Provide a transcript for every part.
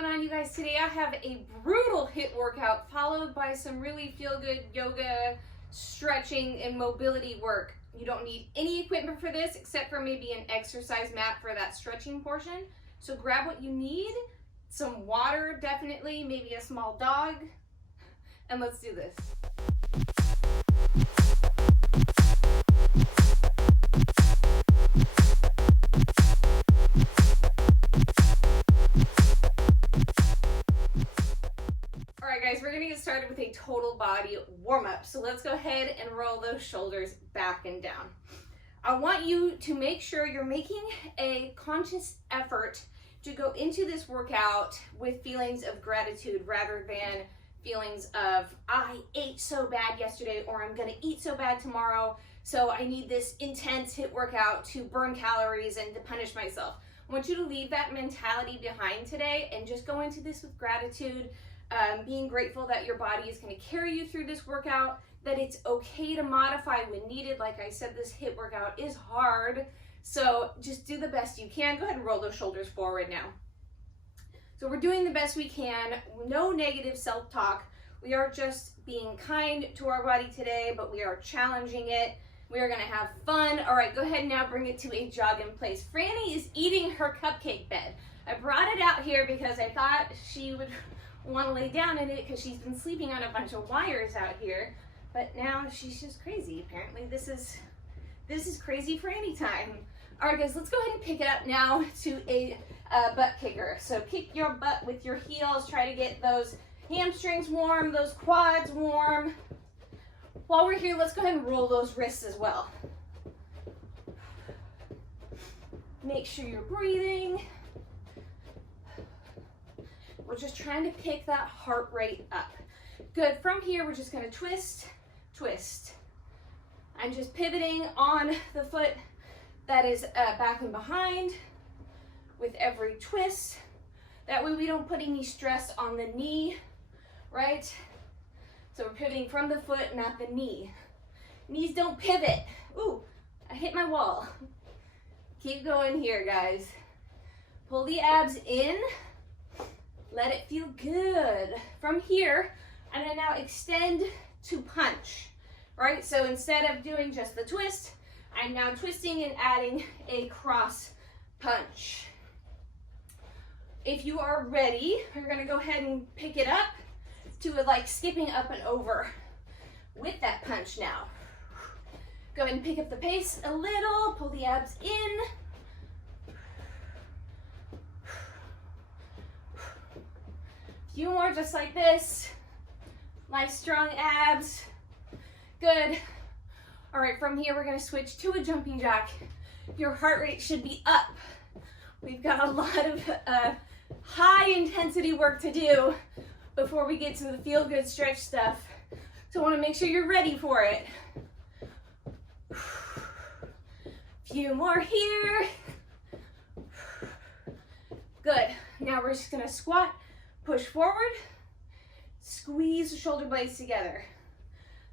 going on, you guys? Today I have a brutal HIIT workout followed by some really feel-good yoga, stretching, and mobility work. You don't need any equipment for this except for maybe an exercise mat for that stretching portion. So grab what you need, some water definitely, maybe a small dog, and let's do this. Alright guys, we're going to get started with a total body warm-up. So let's go ahead and roll those shoulders back and down. I want you to make sure you're making a conscious effort to go into this workout with feelings of gratitude rather than feelings of, I ate so bad yesterday, or I'm going to eat so bad tomorrow, so I need this intense HIIT workout to burn calories and to punish myself. I want you to leave that mentality behind today and just go into this with gratitude, being grateful that your body is going to carry you through this workout, that it's okay to modify when needed. Like I said, this HIIT workout is hard, so just do the best you can. Go ahead and roll those shoulders forward now. So we're doing the best we can, no negative self-talk. We are just being kind to our body today, but we are challenging it. We are gonna have fun. All right, go ahead and now bring it to a jog in place. Franny is eating her cupcake bed. I brought it out here because I thought she would want to lay down in it because she's been sleeping on a bunch of wires out here, but now she's just crazy. Apparently this is crazy Franny time. All right guys, let's go ahead and pick it up now to a butt kicker. So kick your butt with your heels, try to get those hamstrings warm, those quads warm. While we're here, let's go ahead and roll those wrists as well. Make sure you're breathing. We're just trying to pick that heart rate up. Good. From here, we're just going to twist, twist. I'm just pivoting on the foot that is back and behind with every twist. That way we don't put any stress on the knee, right? So we're pivoting from the foot, not the knee. Knees don't pivot. Ooh, I hit my wall. Keep going here, guys. Pull the abs in. Let it feel good. From here, I'm gonna now extend to punch, right? So instead of doing just the twist, I'm now twisting and adding a cross punch. If you are ready, we're gonna go ahead and pick it up to like skipping up and over with that punch now. Go ahead and pick up the pace a little, pull the abs in. Few more just like this. Nice strong abs. Good. All right, from here we're gonna switch to a jumping jack. Your heart rate should be up. We've got a lot of high intensity work to do before we get to the feel good stretch stuff. So I wanna make sure you're ready for it. Few more here. Good. Now we're just gonna squat, push forward, squeeze the shoulder blades together.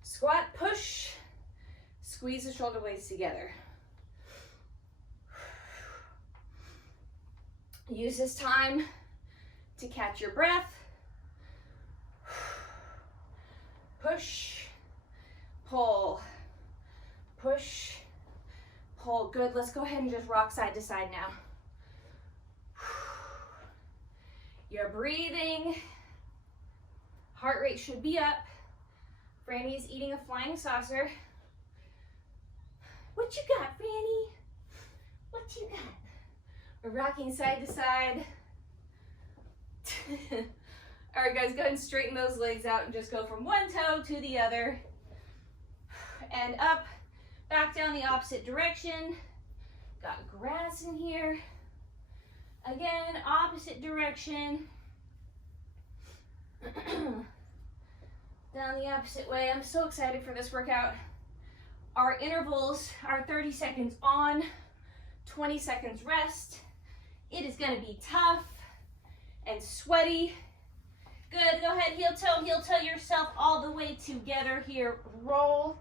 Squat, push, squeeze the shoulder blades together. Use this time to catch your breath. Push, pull, push, pull. Good. Let's go ahead and just rock side to side now. You're breathing. Heart rate should be up. Franny's eating a flying saucer. What you got, Franny? What you got? We're rocking side to side. All right, guys, go ahead and straighten those legs out and just go from one toe to the other. And up, back down the opposite direction. Got grass in here. Again, opposite direction. Down the opposite way. I'm so excited for this workout. Our intervals are 30 seconds on, 20 seconds rest. It is gonna be tough and sweaty. Good, go ahead, heel toe yourself all the way together here. Roll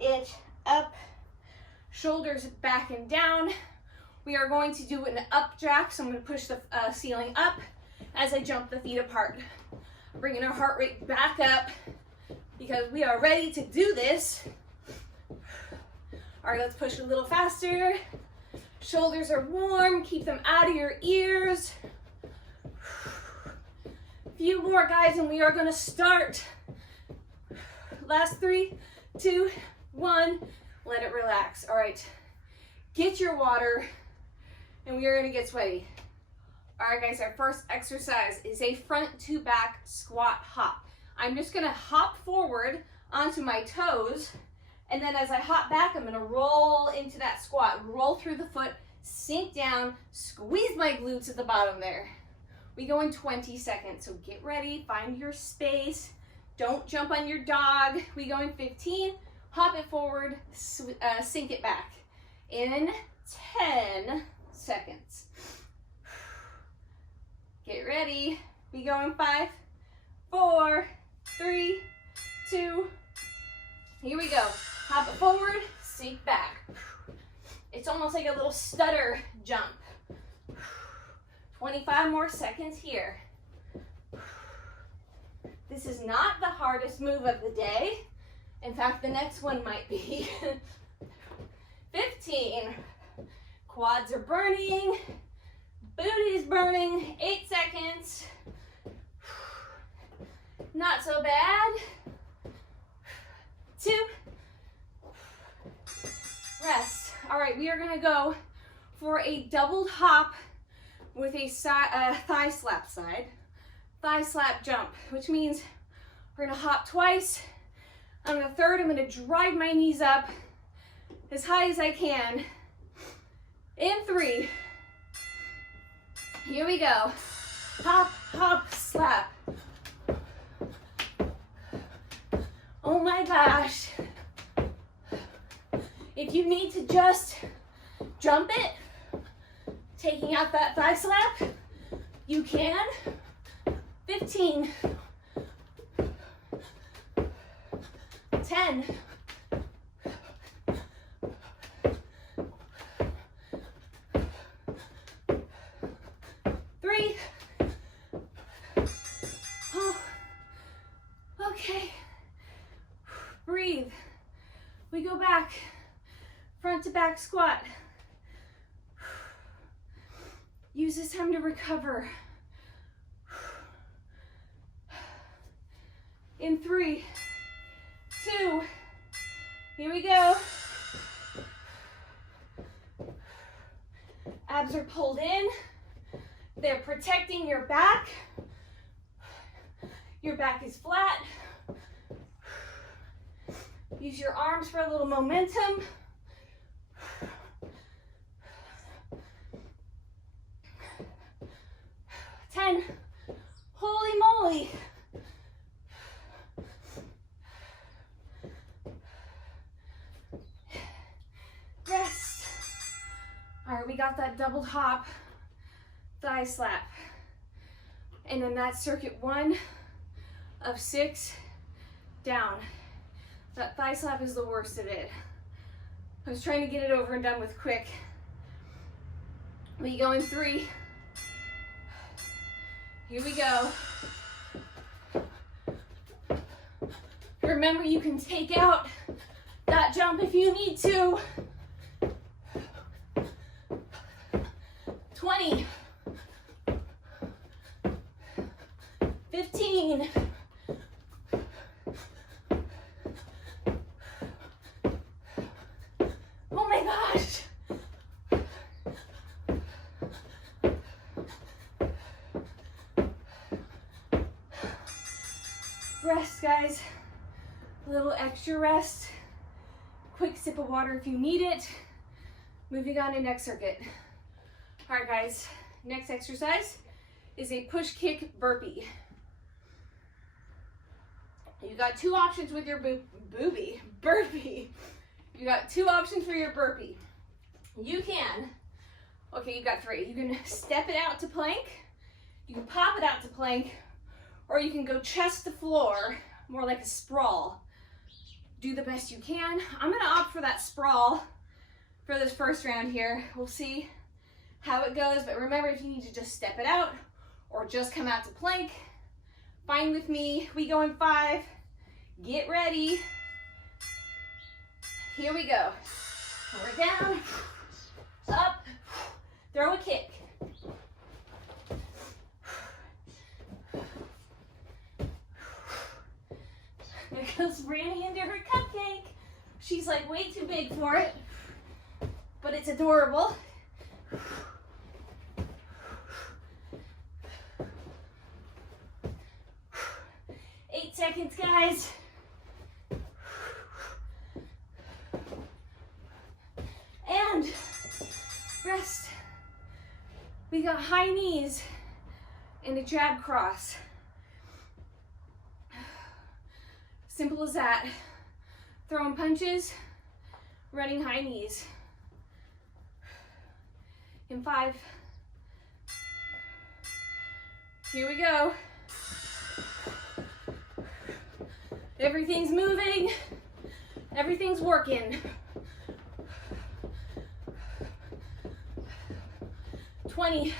it up, shoulders back and down. We are going to do an up jack, so I'm going to push the ceiling up, as I jump the feet apart. Bringing our heart rate back up because we are ready to do this. All right, let's push a little faster. Shoulders are warm, keep them out of your ears. A few more, guys, and we are gonna start. Last 3, 2, 1, let it relax. All right, get your water, and we are gonna get sweaty. All right, guys, our first exercise is a front to back squat hop. I'm just gonna hop forward onto my toes, and then as I hop back, I'm gonna roll into that squat, roll through the foot, sink down, squeeze my glutes at the bottom there. We go in 20 seconds, so get ready, find your space. Don't jump on your dog. We go in 15, hop it forward, sink it back in 10 seconds. Get ready. We go in 5, 4, 3, 2. Here we go. Hop it forward, sink back. It's almost like a little stutter jump. 25 more seconds here. This is not the hardest move of the day. In fact, the next one might be. 15. Quads are burning. Booty's burning. 8 seconds. Not so bad. 2. Rest. All right, we are gonna go for a doubled hop with a thigh slap jump, which means we're gonna hop twice. On the third, I'm gonna drive my knees up as high as I can. In 3. Here we go. Hop, hop, slap. Oh my gosh. If you need to just jump it, taking out that thigh slap, you can. 15. 10. 3. Oh, okay. Breathe. We go back, front to back squat. Use this time to recover. In 3, 2, here we go. Abs are pulled in. They're protecting your back. Your back is flat. Use your arms for a little momentum. 10. Holy moly. Rest. All right, we got that doubled hop, thigh slap. And then that's circuit 1 of 6 down. That thigh slap is the worst of it. I was trying to get it over and done with quick. We go in 3. Here we go. Remember, you can take out that jump if you need to. 20. 15. 10. Rest, guys. A little extra rest. Quick sip of water if you need it. Moving on to next circuit. All right, guys. Next exercise is a push kick burpee. You got 2 options with your burpee. You got 2 options for your burpee. You can, okay, you got 3. You can step it out to plank, you can pop it out to plank, or you can go chest to floor, more like a sprawl. Do the best you can. I'm gonna opt for that sprawl for this first round here. We'll see how it goes, but remember, if you need to just step it out or just come out to plank. Fine with me. We go in 5. Get ready. Here we go. We're down, up, throw a kick. There goes Brandy into her cupcake. She's like way too big for it, but it's adorable. 8 seconds, guys. And rest. We got high knees and a jab cross. Simple as that. Throwing punches, running high knees. In 5. Here we go. Everything's moving. Everything's working. 20.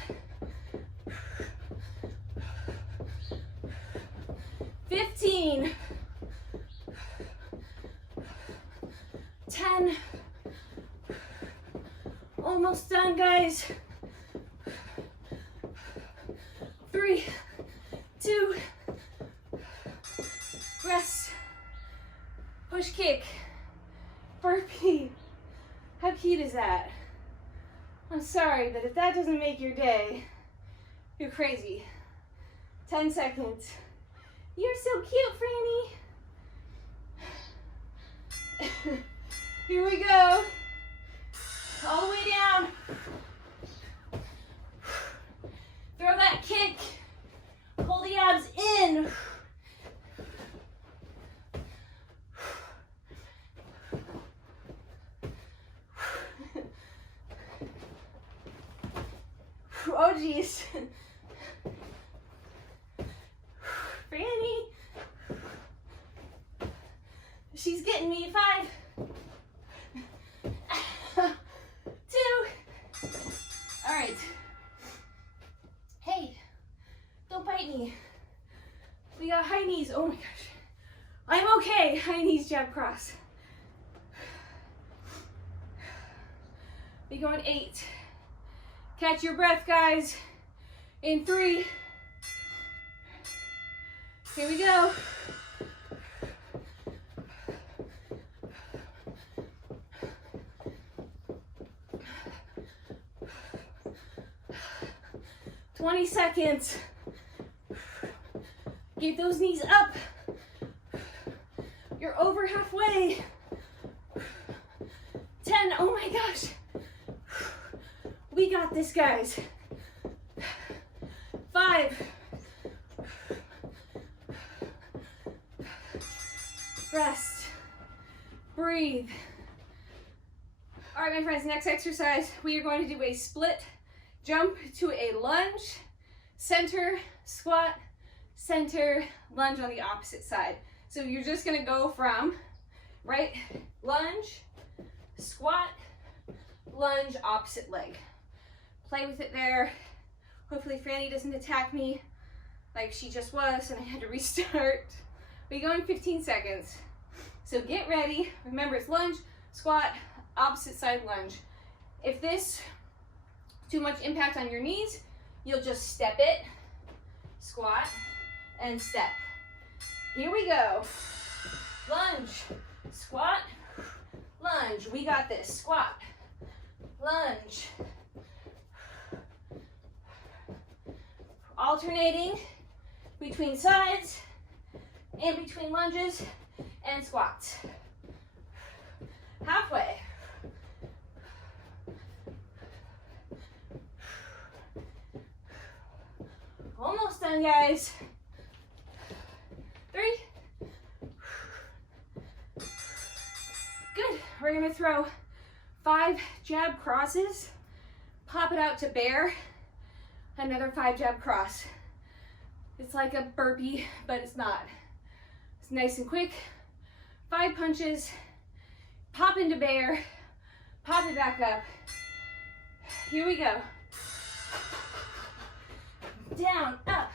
15. 10. Almost done, guys. 3, 2, rest, push kick, burpee. How cute is that? I'm sorry, but if that doesn't make your day, you're crazy. 10 seconds. You're so cute, Franny. Here we go. All the way down. Throw that kick. Pull the abs in. Oh, geez. Franny. She's getting me. 5. 2. All right. Hey, don't bite me. We got high knees. Oh my gosh. I'm okay. High knees, jab cross. We go in 8. Catch your breath, guys. In 3. Here we go. 20 seconds. Get those knees up. You're over halfway. 10. Oh my gosh. We got this, guys. 5. Rest. Breathe. All right, my friends, next exercise, we are going to do a split jump to a lunge, center, squat, center, lunge on the opposite side. So you're just gonna go from, right, lunge, squat, lunge, opposite leg. Play with it there. Hopefully Franny doesn't attack me like she just was and I had to restart. We go in 15 seconds. So get ready. Remember, it's lunge, squat, opposite side lunge. If this too much impact on your knees, you'll just step it, squat, and step. Here we go. Lunge, squat, lunge. We got this. Squat, lunge. Alternating between sides and between lunges and squats. Halfway. Almost done, guys. 3. Good. We're gonna throw 5 jab crosses, pop it out to bear, another 5 jab cross. It's like a burpee, but it's not. It's nice and quick. 5 punches, pop into bear, pop it back up. Here we go. down, up.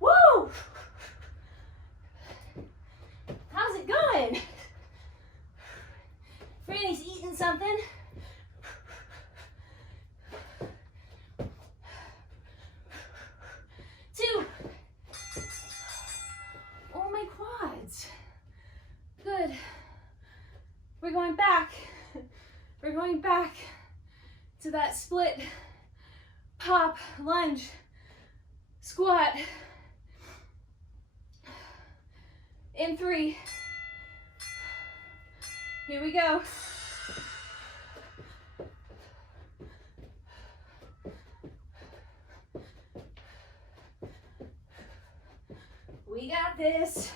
Woo! How's it going? Franny's eating something. Two. Oh, my quads. Good. We're going back. We're going back to that split pop, lunge, squat. In 3. Here we go. We got this.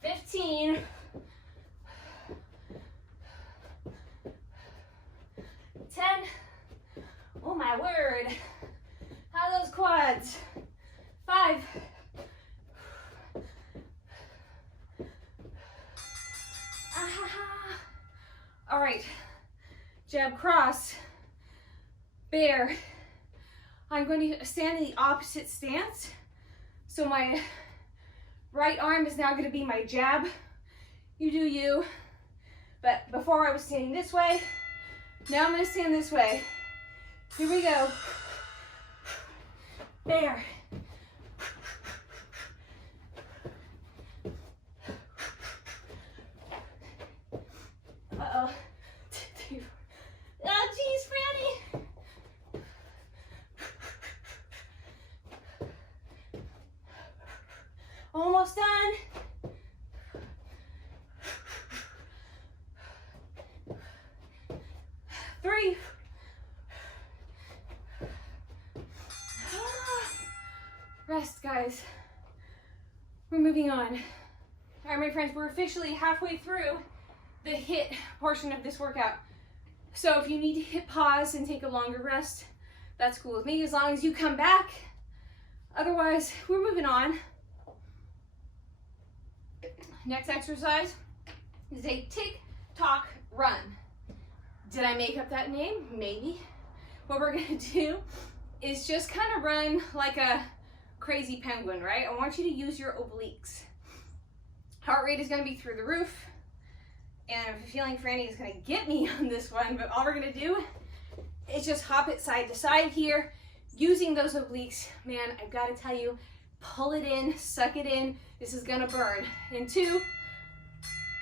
15. 10. Oh my word. How are those quads? 5. All right, jab cross, bear. I'm going to stand in the opposite stance. So my right arm is now going to be my jab. You do you. But before I was standing this way, now I'm going to stand this way. Here we go. Bear. Uh-oh. Oh, geez, Franny. Almost done. 3. Rest, guys. We're moving on. All right, my friends, we're officially halfway through the HIIT portion of this workout. So if you need to hit pause and take a longer rest, that's cool with me, as long as you come back. Otherwise, we're moving on. Next exercise is a tick-tock run. Did I make up that name? Maybe. What we're gonna do is just kind of run like a crazy penguin, right? I want you to use your obliques. Heart rate is gonna be through the roof. And I have a feeling Franny is gonna get me on this one, but all we're gonna do is just hop it side to side here, using those obliques. Man, I've gotta tell you, pull it in, suck it in. This is gonna burn. In 2,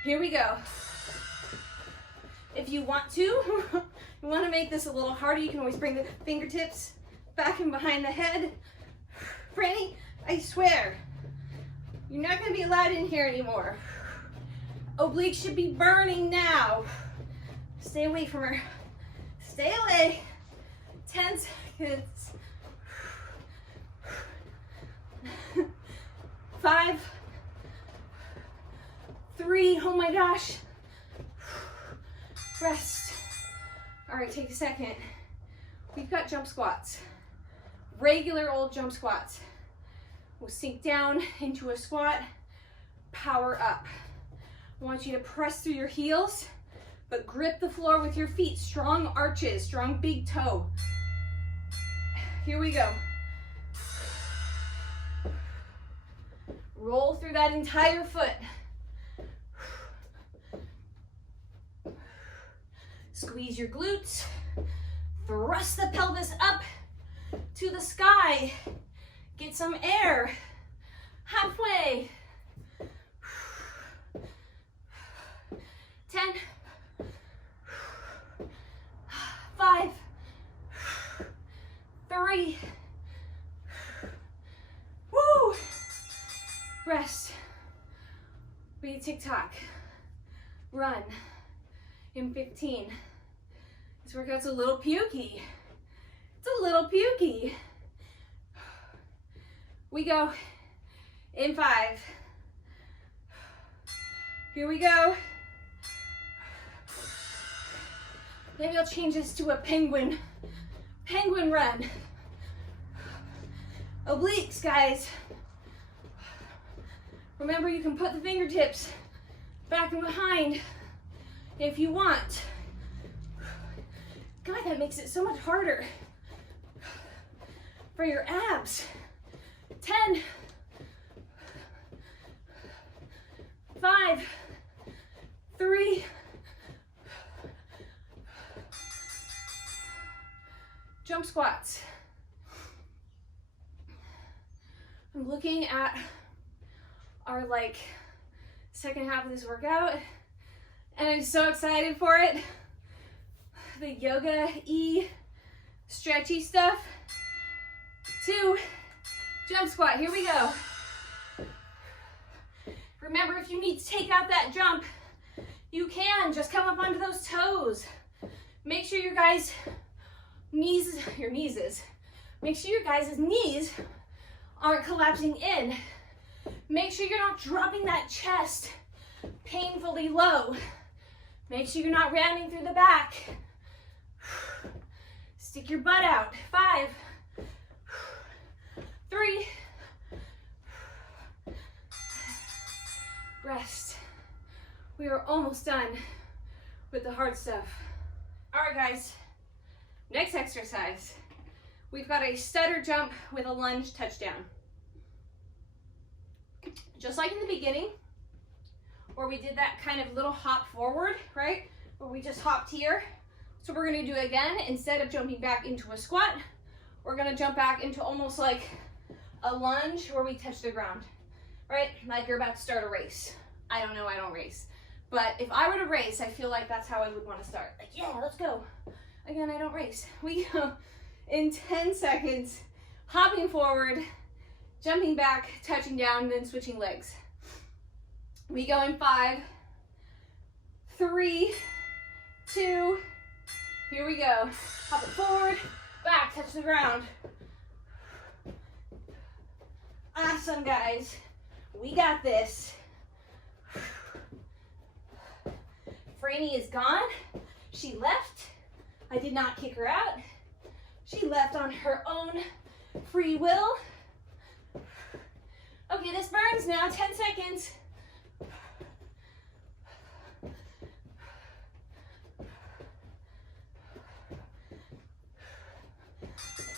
here we go. If you want to, you wanna make this a little harder, you can always bring the fingertips back and behind the head. Franny, I swear, you're not gonna be allowed in here anymore. Obliques should be burning now. Stay away from her. Stay away. 10 seconds. 5, 3, oh my gosh. Rest. All right, take a second. We've got jump squats. Regular old jump squats. We'll sink down into a squat, power up. I want you to press through your heels, but grip the floor with your feet. Strong arches, strong big toe. Here we go. Roll through that entire foot. Squeeze your glutes. Thrust the pelvis up to the sky. Get some air. Halfway. 10, 5, 3, woo! Rest. We tick-tock. Run. In 15. This workout's a little pukey. It's a little pukey. We go. In 5. Here we go. Maybe I'll change this to a penguin run. Obliques, guys. Remember, you can put the fingertips back and behind if you want. God, that makes it so much harder for your abs. 10, 5, 3, jump squats. I'm looking at our second half of this workout and I'm so excited for it. The yoga-y stretchy stuff. 2, jump squat, here we go. Remember, if you need to take out that jump, you can, just come up onto those toes. Make sure your guys' knees aren't collapsing in. Make sure you're not dropping that chest painfully low. Make sure you're not rounding through the back. Stick your butt out. 5, 3, rest. We are almost done with the hard stuff. All right, guys, next exercise. We've got a stutter jump with a lunge touchdown. Just like in the beginning, where we did that kind of little hop forward, right? Where we just hopped here. So we're gonna do it again. Instead of jumping back into a squat, we're gonna jump back into almost like a lunge where we touch the ground, right? Like you're about to start a race. I don't know, I don't race. But if I were to race, I feel like that's how I would want to start. Like, yeah, let's go. Again, I don't race. We go in 10 seconds, hopping forward, jumping back, touching down, then switching legs. We go in 5, 3, 2, here we go. Hop it forward, back, touch the ground. Awesome, guys. We got this. Franny is gone. She left. I did not kick her out. She left on her own free will. Okay, this burns now. 10 seconds.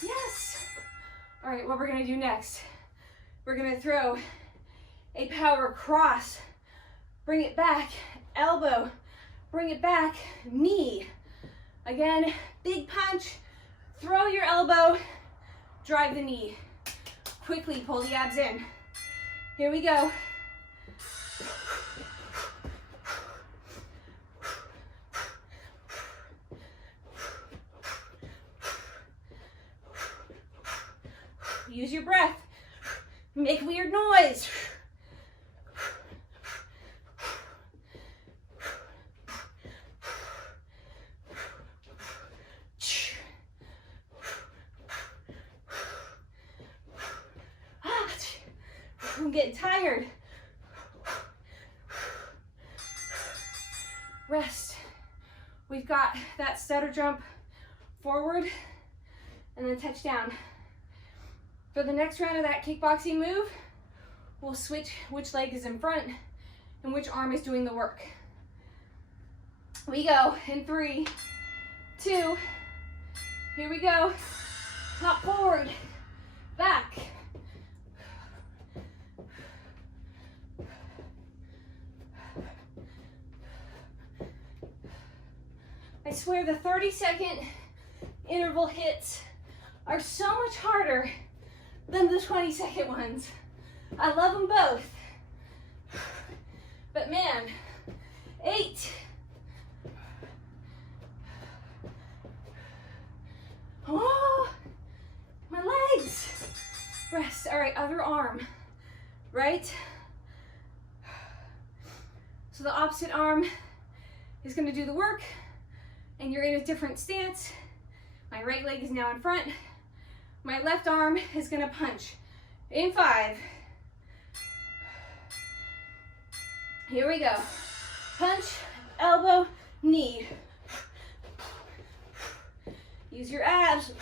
Yes. All right, what we're gonna do next, we're gonna throw a power cross. Bring it back, elbow. Bring it back, knee. Again, big punch, throw your elbow, drive the knee. Quickly pull the abs in. Here we go. Use your breath. Make weird noise. I'm getting tired. Rest. We've got that stutter jump forward and then touch down. For the next round of that kickboxing move, we'll switch which leg is in front and which arm is doing the work. We go in 3, 2, here we go. Hop forward, back. I swear the 30-second interval hits are so much harder than the 20-second ones. I love them both. But man, 8. Oh, my legs. Rest. All right, other arm, right? So the opposite arm is gonna do the work. And you're in a different stance. My right leg is now in front. My left arm is gonna punch. In 5. Here we go. Punch, elbow, knee. Use your abs.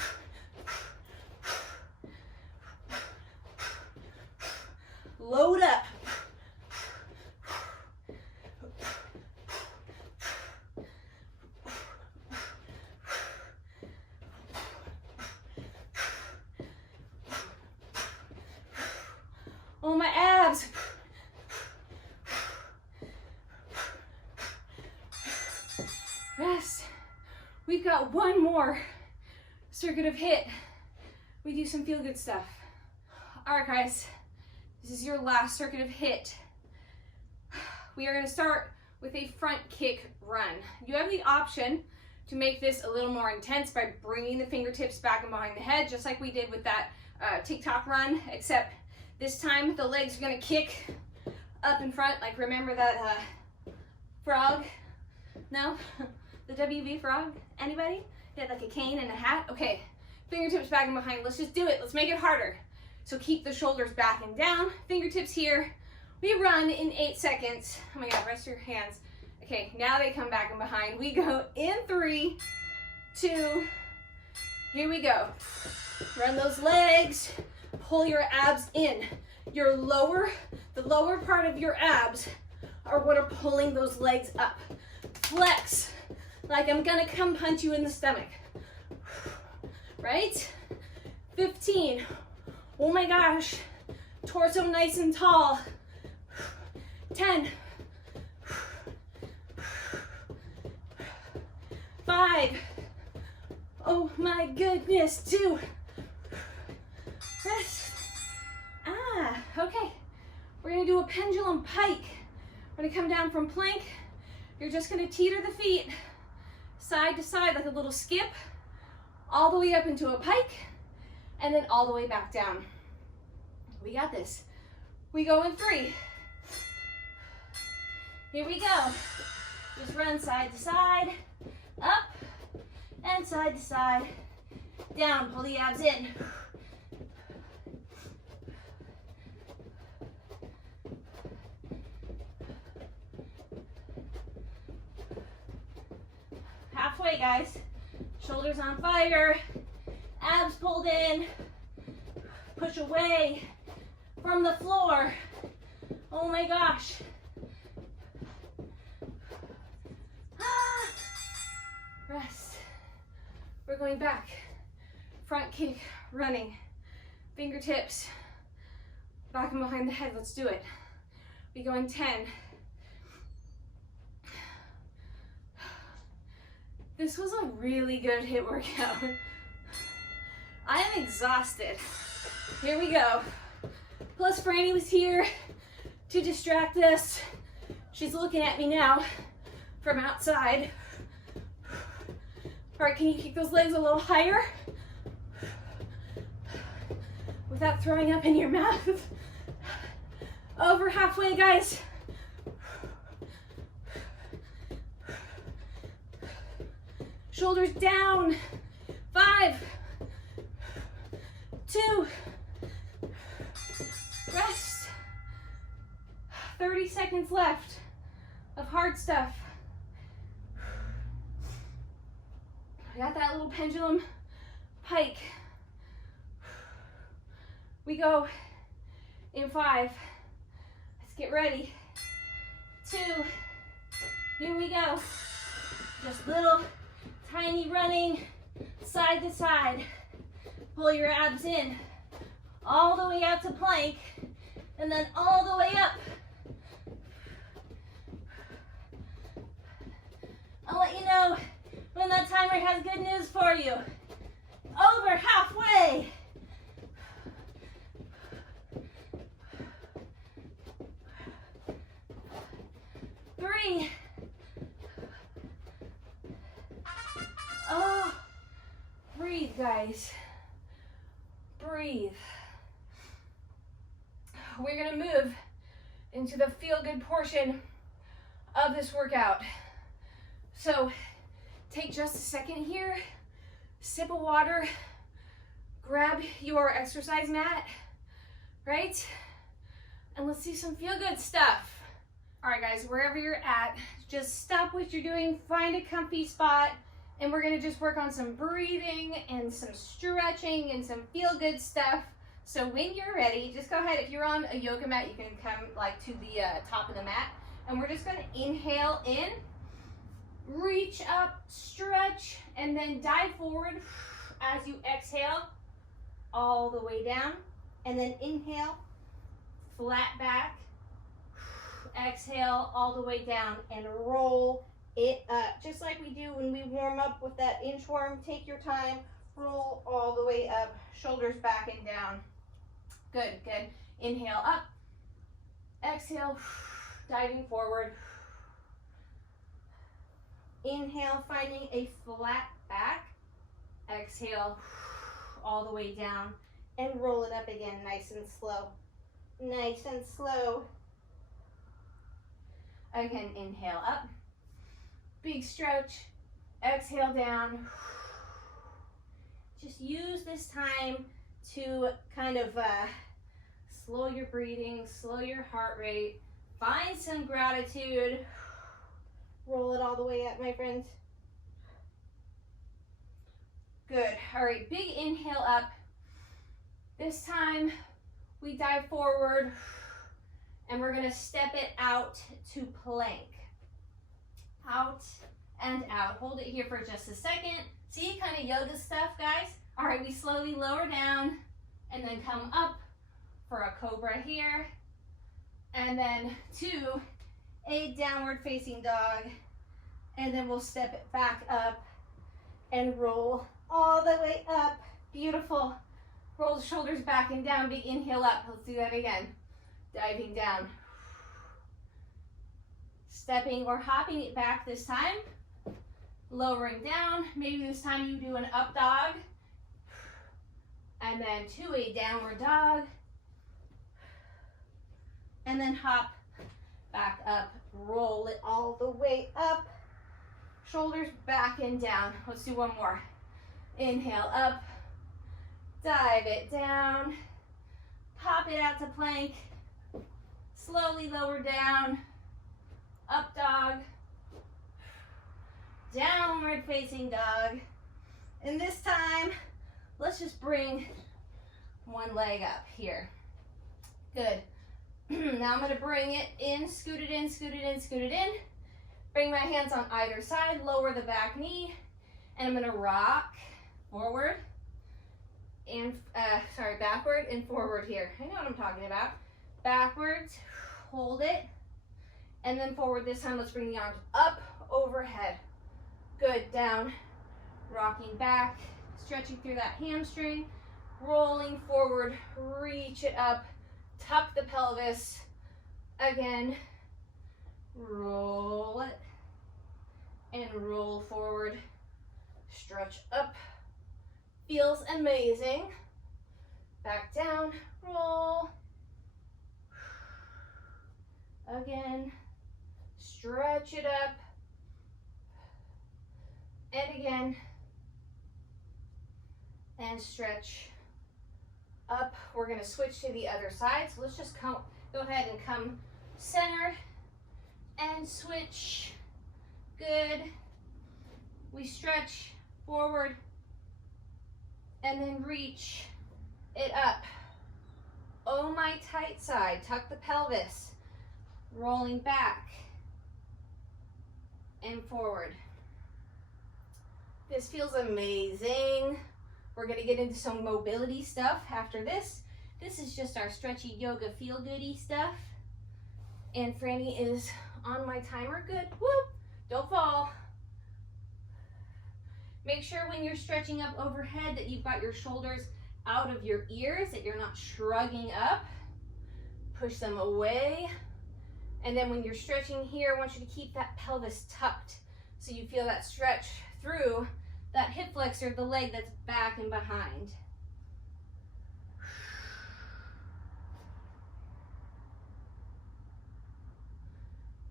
load up. Oh, my abs. Rest. We've got one more circuit of HIIT. We do some feel good stuff. All right, guys, this is your last circuit of HIIT. We are gonna start with a front kick run. You have the option to make this a little more intense by bringing the fingertips back and behind the head, just like we did with that TikTok run, except this time the legs are gonna kick up in front. Like, remember that frog? No? The WB frog? Anybody? He had like a cane and a hat? Okay, fingertips back and behind. Let's just do it. Let's make it harder. So keep the shoulders back and down, fingertips here. We run in 8 seconds. Oh my God, rest your hands. Okay, now they come back and behind. We go in 3, 2, here we go. Run those legs, pull your abs in. The lower part of your abs are what are pulling those legs up. Flex, like I'm gonna come punch you in the stomach. Right? 15. Oh my gosh. Torso nice and tall. 10. 5. Oh my goodness. 2. Rest. Okay. We're gonna do a pendulum pike. We're gonna come down from plank. You're just gonna teeter the feet side to side like a little skip, all the way up into a pike, and then all the way back down. We got this. We go in 3. Here we go. Just run side to side, up, and side to side, down. Pull the abs in. Halfway, guys. Shoulders on fire, abs pulled in, push away from the floor. Oh my gosh. Rest. We're going back. Front kick, running. Fingertips, back and behind the head. Let's do it. We go in 10. This was a really good HIIT workout. I am exhausted. Here we go. Plus Franny was here to distract us. She's looking at me now from outside. All right, can you kick those legs a little higher? Without throwing up in your mouth. Over halfway, guys. Shoulders down. 5, 2, rest. 30 seconds left of hard stuff. We got that little pendulum pike. We go in 5. Let's get ready. 2, here we go. Just little tiny running side to side. Pull your abs in all the way out to plank and then all the way up. I'll let you know when that timer has good news for you. Over halfway. Three. Oh, breathe, guys. Breathe. We're gonna move into the feel-good portion of this workout. So take just a second here, sip of water, grab your exercise mat, right? And let's see some feel-good stuff. All right, guys, wherever you're at, just stop what you're doing, find a comfy spot, and we're gonna just work on some breathing and some stretching and some feel-good stuff. So when you're ready, just go ahead. If you're on a yoga mat, you can come like to the top of the mat. And we're just gonna inhale in, reach up, stretch, and then dive forward as you exhale all the way down. And then inhale, flat back, exhale all the way down and roll it up. Just like we do when we warm up with that inchworm. Take your time, roll all the way up, shoulders back and down. Good, good. Inhale up, exhale, diving forward. Inhale, finding a flat back. Exhale, all the way down and roll it up again, nice and slow. Nice and slow. Again, inhale up, big stretch, exhale down. Just use this time to kind of slow your breathing, slow your heart rate, find some gratitude. Roll it all the way up, my friends. Good. All right, big inhale up. This time we dive forward and we're gonna step it out to plank. Out and out. Hold it here for just a second. See, kind of yoga stuff, guys. All right, we slowly lower down and then come up for a cobra here. And then to a downward facing dog. And then we'll step it back up and roll all the way up. Beautiful. Roll the shoulders back and down. Big inhale up. Let's do that again. Diving down. Stepping or hopping it back this time. Lowering down. Maybe this time you do an up dog. And then to a downward dog. And then hop back up. Roll it all the way up. Shoulders back and down. Let's do one more. Inhale up. Dive it down. Pop it out to plank. Slowly lower down. Up dog. Downward facing dog. And this time, let's just bring one leg up here. Good. Now I'm going to bring it in, scoot it in, scoot it in, scoot it in. Bring my hands on either side, lower the back knee, and I'm going to rock forward and, backward and forward here. I know what I'm talking about. Backwards, hold it, and then forward this time. Let's bring the arms up, overhead. Good, down, rocking back, stretching through that hamstring, rolling forward, reach it up, tuck the pelvis, again, roll it, and roll forward, stretch up, feels amazing, back down, roll, again, stretch it up, and again, and stretch up. We're going to switch to the other side, so let's just go ahead and come center and switch. Good. We stretch forward and then reach it up. Oh, my tight side, tuck the pelvis, rolling back and forward. This feels amazing. We're gonna get into some mobility stuff after this. This is just our stretchy yoga feel-goody stuff. And Franny is on my timer. Good. Whoop. Don't fall. Make sure when you're stretching up overhead that you've got your shoulders out of your ears, that you're not shrugging up. Push them away. And then when you're stretching here, I want you to keep that pelvis tucked so you feel that stretch through that hip flexor, the leg that's back and behind.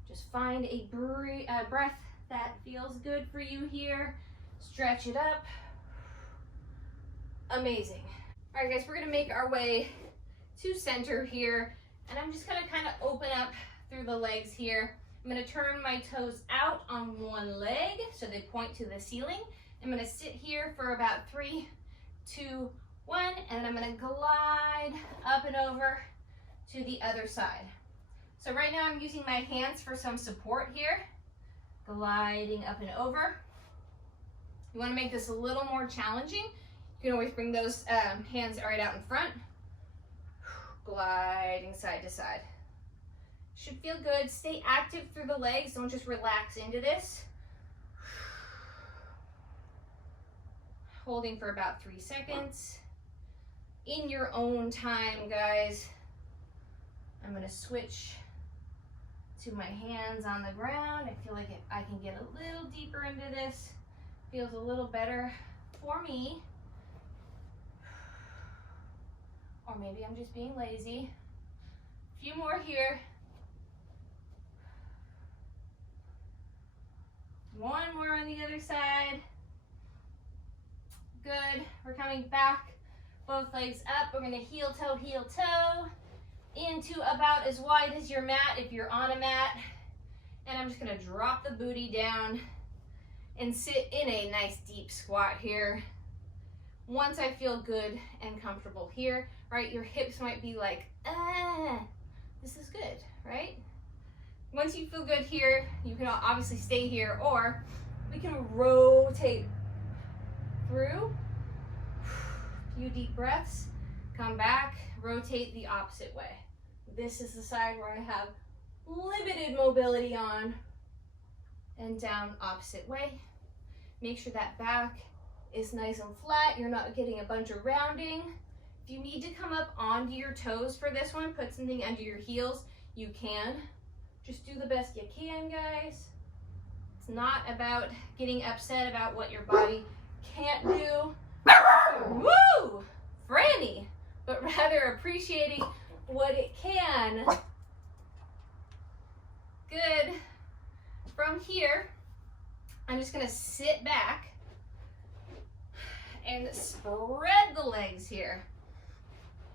Just find a breath that feels good for you here. Stretch it up. Amazing. All right, guys, we're gonna make our way to center here, and I'm just gonna kind of open up through the legs here. I'm gonna turn my toes out on one leg so they point to the ceiling. I'm gonna sit here for about 3, 2, 1, and then I'm gonna glide up and over to the other side. So right now I'm using my hands for some support here, gliding up and over. You wanna make this a little more challenging. You can always bring those hands right out in front, gliding side to side. Should feel good. Stay active through the legs. Don't just relax into this. Holding for about 3 seconds. In your own time, guys. I'm gonna switch to my hands on the ground. I feel like I can get a little deeper into this. Feels a little better for me. Or maybe I'm just being lazy. A few more here. 1 more on the other side. Good. We're coming back. Both legs up. We're going to heel toe into about as wide as your mat if you're on a mat. And I'm just going to drop the booty down and sit in a nice deep squat here. Once I feel good and comfortable here, right, your hips might be like, this is good, right? Once you feel good here, you can obviously stay here, or we can rotate through. A few deep breaths, come back, rotate the opposite way. This is the side where I have limited mobility on, and down opposite way. Make sure that back is nice and flat. You're not getting a bunch of rounding. If you need to come up onto your toes for this one, put something under your heels, you can. Just do the best you can, guys. It's not about getting upset about what your body can't do. Woo! Franny! But rather appreciating what it can. Good. From here, I'm just gonna sit back and spread the legs here.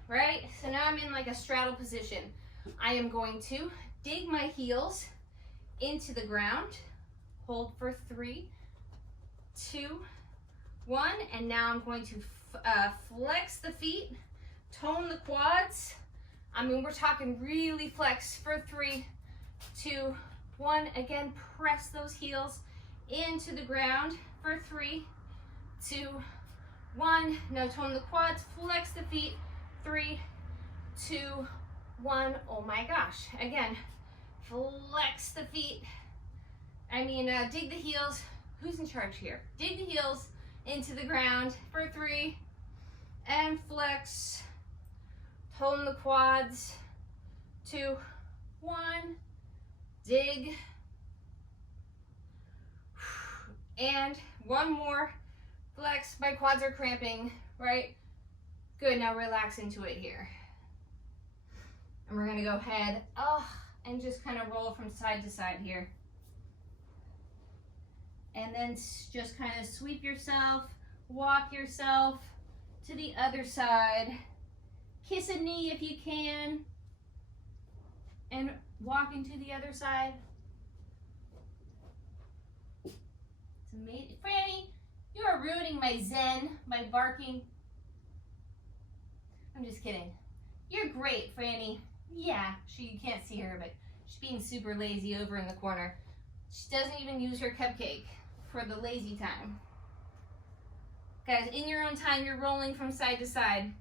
Right? So now I'm in like a straddle position. I am going to dig my heels into the ground, hold for 3, 2, 1, and now I'm going to flex the feet, tone the quads. I mean, we're talking really flex for 3, 2, 1. Again, press those heels into the ground for 3, 2, 1. Now tone the quads, flex the feet, 3, 2, 1. Oh my gosh. Again, flex the feet. Dig the heels. Who's in charge here? Dig the heels into the ground for 3, and flex. Tone the quads, 2, 1. Dig. And 1 more. Flex. My quads are cramping, right? Good. Now relax into it here. And we're going to go ahead and just kind of roll from side to side here. And then just kind of sweep yourself, walk yourself to the other side. Kiss a knee if you can. And walk into the other side. It's amazing. Franny, you are ruining my zen by barking. I'm just kidding. You're great, Franny. Yeah, you can't see her, but she's being super lazy over in the corner. She doesn't even use her cupcake for the lazy time. Guys, in your own time, you're rolling from side to side.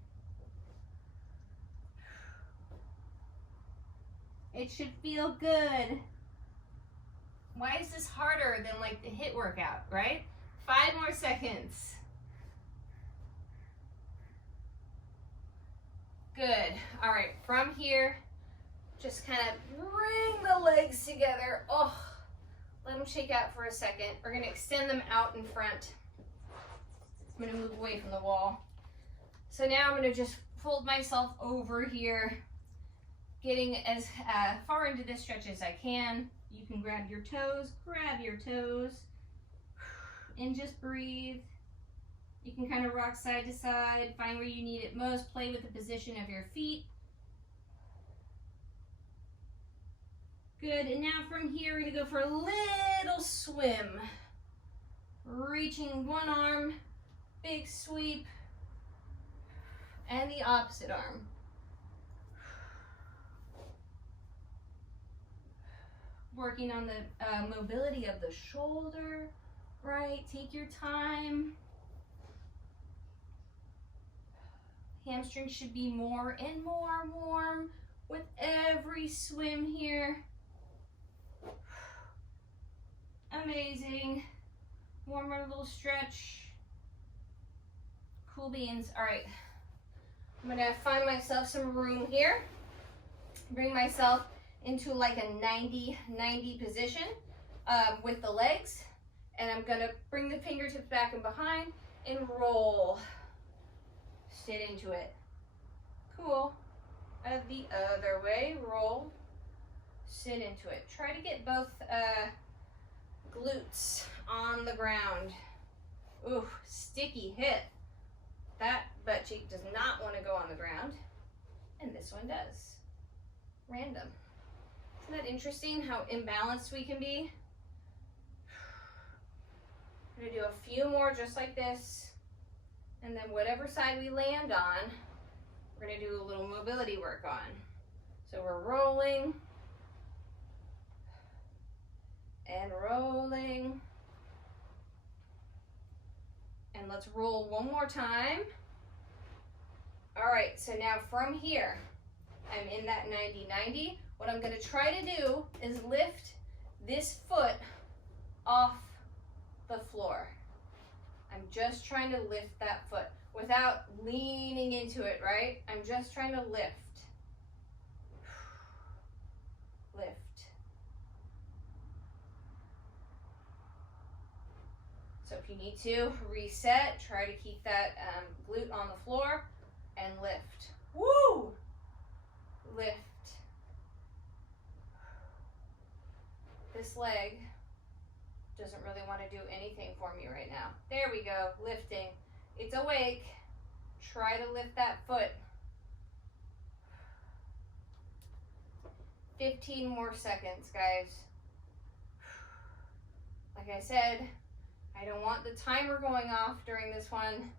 It should feel good. Why is this harder than like the HIIT workout, right? 5 more seconds. Good. All right, from here, just kind of bring the legs together. Let them shake out for a second. We're gonna extend them out in front. I'm gonna move away from the wall. So now I'm gonna just fold myself over here, getting as far into this stretch as I can. You can grab your toes, and just breathe. You can kind of rock side to side, find where you need it most, play with the position of your feet. Good, and now from here, we're gonna go for a little swim. Reaching one arm, big sweep. And the opposite arm. Working on the mobility of the shoulder, right? Take your time. Hamstrings should be more and more warm with every swim here. Amazing. One more little stretch. Cool beans. All right. I'm gonna find myself some room here. Bring myself into like a 90-90 position with the legs. And I'm gonna bring the fingertips back and behind and roll. Sit into it. Cool. The other way, roll. Sit into it. Try to get both glutes on the ground. Ooh, sticky hip. That butt cheek does not want to go on the ground. And this one does. Random. Isn't that interesting how imbalanced we can be? I'm going to do a few more just like this. And then whatever side we land on, we're going to do a little mobility work on. So we're rolling. And rolling. And let's roll one more time. All right, so now from here, I'm in that 90-90. What I'm gonna try to do is lift this foot off the floor. I'm just trying to lift that foot without leaning into it, right? I'm just trying to lift. Lift. So if you need to reset, try to keep that glute on the floor and lift. Woo! Lift. This leg doesn't really want to do anything for me right now. There we go, lifting. It's awake. Try to lift that foot. 15 more seconds, guys. Like I said, I don't want the timer going off during this one.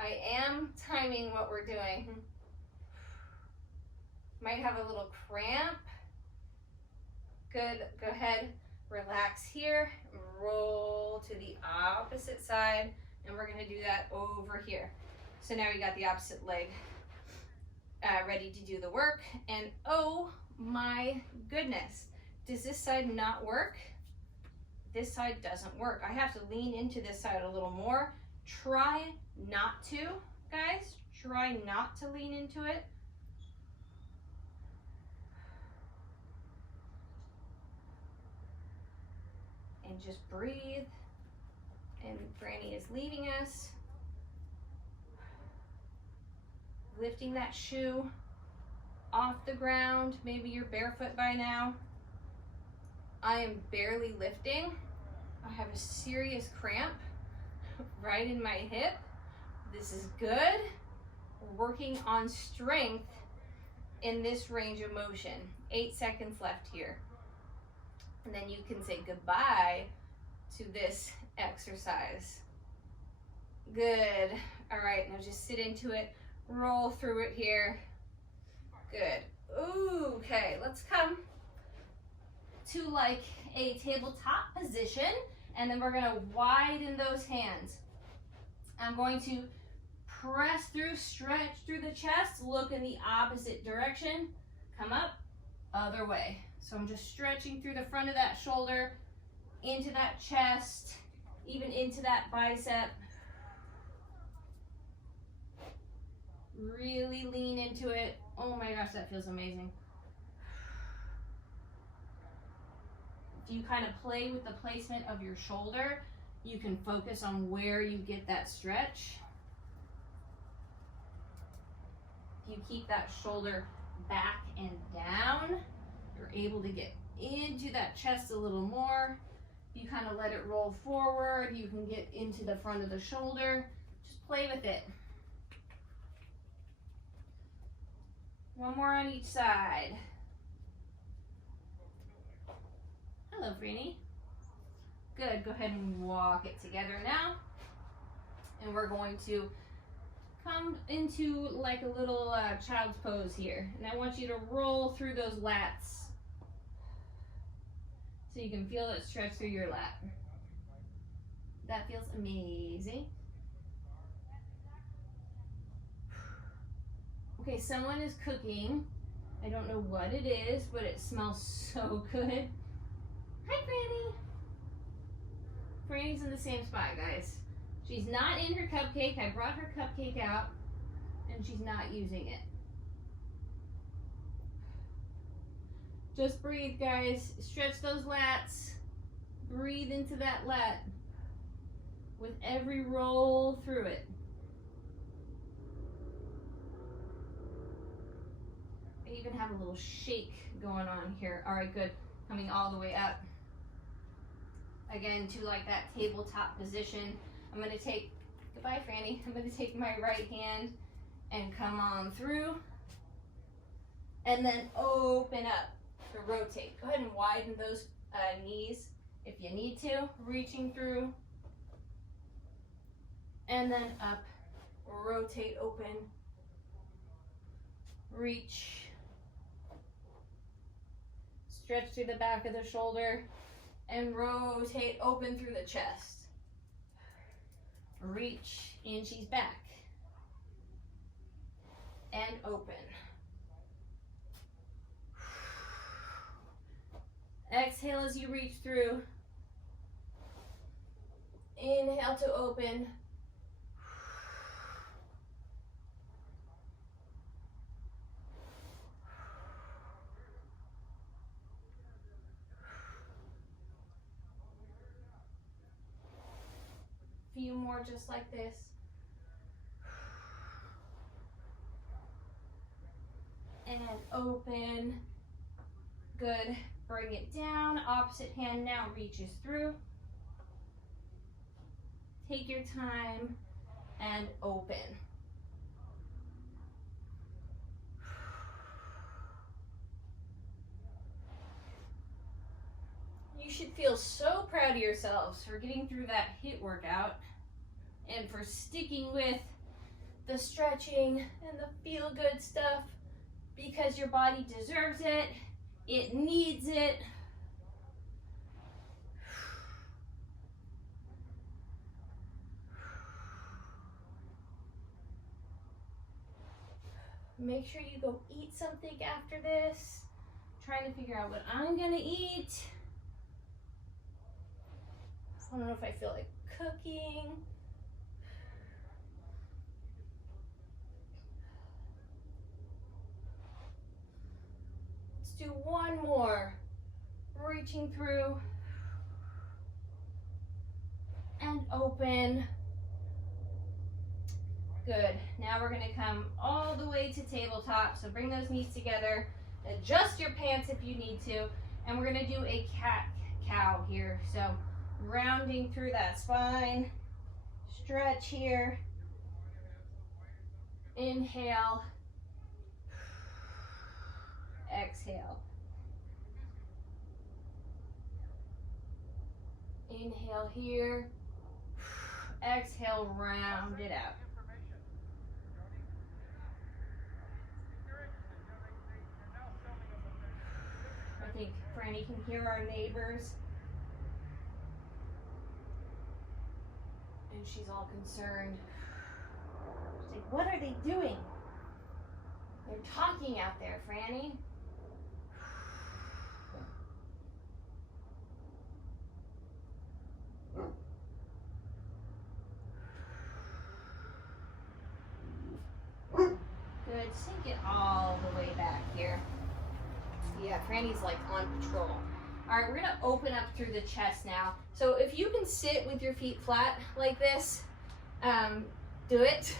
I am timing what we're doing. Might have a little cramp. Good, go ahead, relax here, roll to the opposite side, and we're gonna do that over here. So now we got the opposite leg ready to do the work, and oh my goodness, does this side not work? This side doesn't work. I have to lean into this side a little more. Try not to, guys. Try not to lean into it. And just breathe. And Granny is leaving us. Lifting that shoe off the ground. Maybe you're barefoot by now. I am barely lifting. I have a serious cramp right in my hip. This is good. We're working on strength in this range of motion. 8 seconds left here. And then you can say goodbye to this exercise. Good. All right, now just sit into it. Roll through it here. Good. Ooh, okay, let's come to like a tabletop position, and then we're gonna widen those hands. I'm going to press through, stretch through the chest, look in the opposite direction, come up, other way. So I'm just stretching through the front of that shoulder, into that chest, even into that bicep. Really lean into it. Oh my gosh, that feels amazing. If you kind of play with the placement of your shoulder, you can focus on where you get that stretch. If you keep that shoulder back and down, you're able to get into that chest a little more. If you kind of let it roll forward, you can get into the front of the shoulder. Just play with it. One more on each side. Hello, Franny. Good, go ahead and walk it together now. And we're going to come into like a little child's pose here. And I want you to roll through those lats so you can feel that stretch through your lat. That feels amazing. Okay, someone is cooking. I don't know what it is, but it smells so good. Hi, Franny. Franny's in the same spot, guys. She's not in her cupcake. I brought her cupcake out, and she's not using it. Just breathe, guys. Stretch those lats. Breathe into that lat with every roll through it. I even have a little shake going on here. All right, good. Coming all the way up. Again, to like that tabletop position. I'm gonna take, goodbye Franny, I'm gonna take my right hand and come on through. And then open up to rotate. Go ahead and widen those knees if you need to. Reaching through. And then up, rotate, open, reach. Stretch through the back of the shoulder and rotate open through the chest. Reach, inchies back and open. Exhale as you reach through. Inhale to open. Few more just like this. And open. Good. Bring it down. Opposite hand now reaches through. Take your time and open. You should feel so proud of yourselves for getting through that HIIT workout and for sticking with the stretching and the feel-good stuff, because your body deserves it. It needs it. Make sure you go eat something after this. Trying to figure out what I'm gonna eat. I don't know if I feel like cooking. Let's do one more. Reaching through and open. Good. Now we're gonna come all the way to tabletop. So bring those knees together. Adjust your pants if you need to. And we're gonna do a cat-cow here. So rounding through that spine. Stretch here. Inhale. Exhale. Inhale here. Exhale, round it out. I think Franny can hear our neighbors. And she's all concerned. She's like, what are they doing? They're talking out there, Franny. Good, sink it all the way back here. Yeah, Franny's like on patrol. All right, we're gonna open up through the chest now. So if you can sit with your feet flat like this, do it.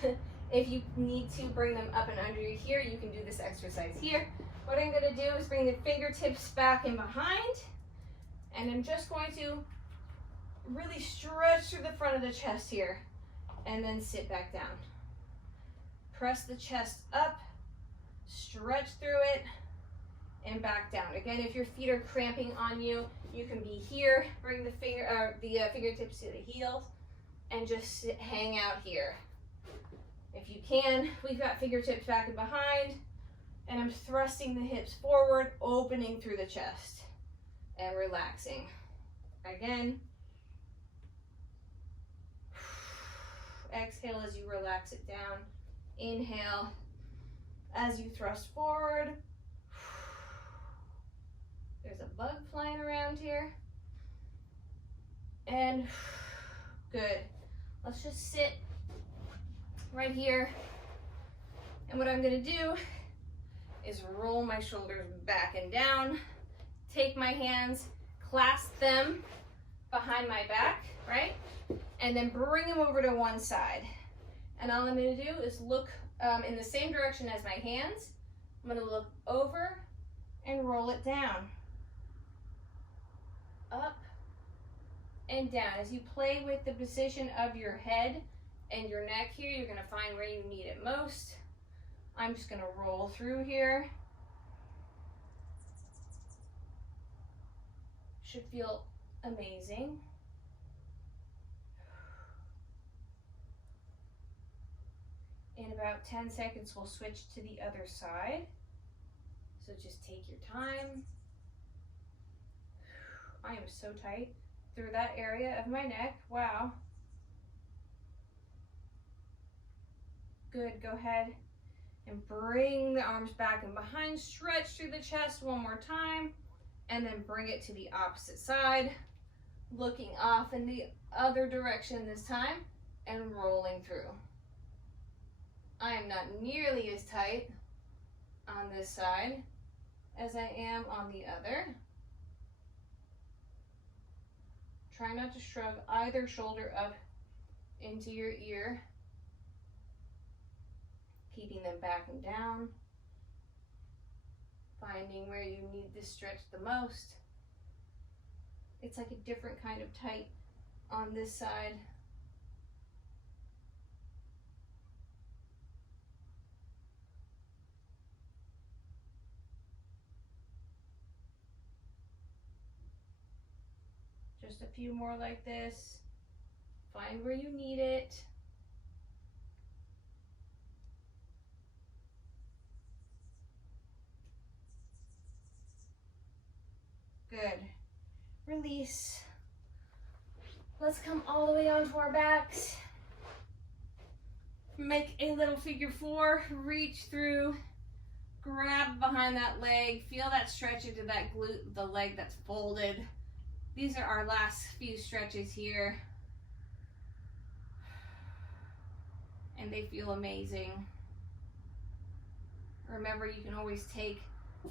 If you need to bring them up and under you here, you can do this exercise here. What I'm gonna do is bring the fingertips back and behind, and I'm just going to really stretch through the front of the chest here, and then sit back down. Press the chest up, stretch through it, and back down. Again, if your feet are cramping on you, you can be here. Bring the fingertips to the heels, and just hang out here. If you can, we've got fingertips back and behind, and I'm thrusting the hips forward, opening through the chest, and relaxing. Again. Exhale as you relax it down. Inhale as you thrust forward. There's a bug flying around here. And good. Let's just sit right here. And what I'm gonna do is roll my shoulders back and down. Take my hands, clasp them behind my back, right? And then bring them over to one side. And all I'm gonna do is look in the same direction as my hands. I'm gonna look over and roll it down. Up and down. As you play with the position of your head and your neck here, you're gonna find where you need it most. I'm just gonna roll through here. Should feel amazing. In about 10 seconds, we'll switch to the other side. So just take your time. I am so tight through that area of my neck. Wow. Good, go ahead and bring the arms back and behind. Stretch through the chest one more time, and then bring it to the opposite side. Looking off in the other direction this time, and rolling through. I am not nearly as tight on this side as I am on the other. Try not to shrug either shoulder up into your ear. Keeping them back and down. Finding where you need this stretch the most. It's like a different kind of tight on this side. Just a few more like this. Find where you need it. Good. Release. Let's come all the way onto our backs. Make a little figure four. Reach through. Grab behind that leg. Feel that stretch into that glute, the leg that's folded. These are our last few stretches here. And they feel amazing. Remember, you can always take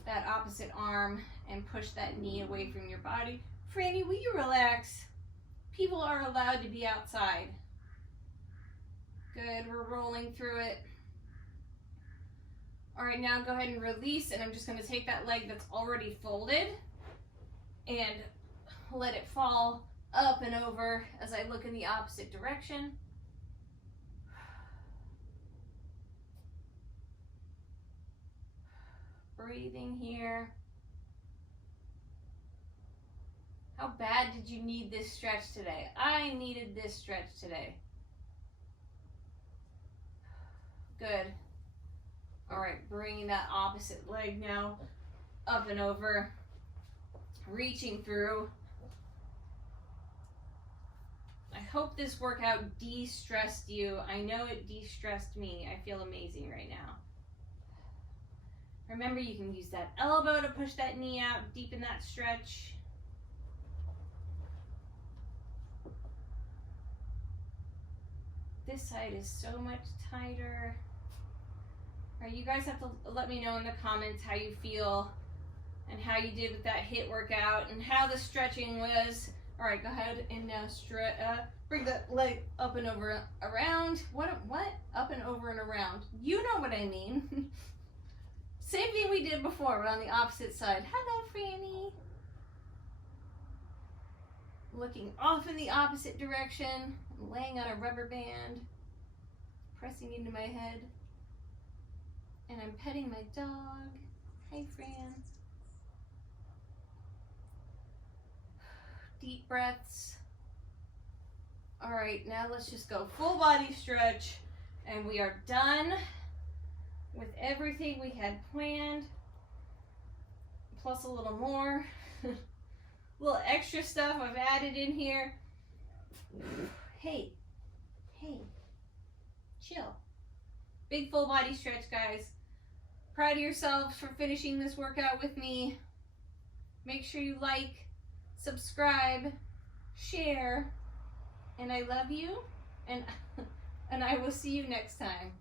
that opposite arm and push that knee away from your body. Franny, will you relax? People are allowed to be outside. Good, we're rolling through it. All right, now go ahead and release, and I'm just gonna take that leg that's already folded and let it fall up and over as I look in the opposite direction. Breathing here. How bad did you need this stretch today? I needed this stretch today. Good. All right, bringing that opposite leg now up and over, reaching through. I hope this workout de-stressed you. I know it de-stressed me. I feel amazing right now. Remember, you can use that elbow to push that knee out, deepen that stretch. This side is so much tighter. All right, you guys have to let me know in the comments how you feel and how you did with that HIIT workout and how the stretching was. All right, go ahead and now bring that leg up and over, around. What? Up and over and around. You know what I mean. Same thing we did before, but on the opposite side. Hello, Franny. Looking off in the opposite direction. I'm laying on a rubber band, pressing into my head. And I'm petting my dog. Hi, Fran. Deep breaths. All right, now let's just go full body stretch And we are done with everything we had planned, plus a little more. Little extra stuff I've added in here. Hey, chill. Big full body stretch, guys. Proud of yourselves for finishing this workout with me. Make sure you like, subscribe, share, and I love you, and I will see you next time.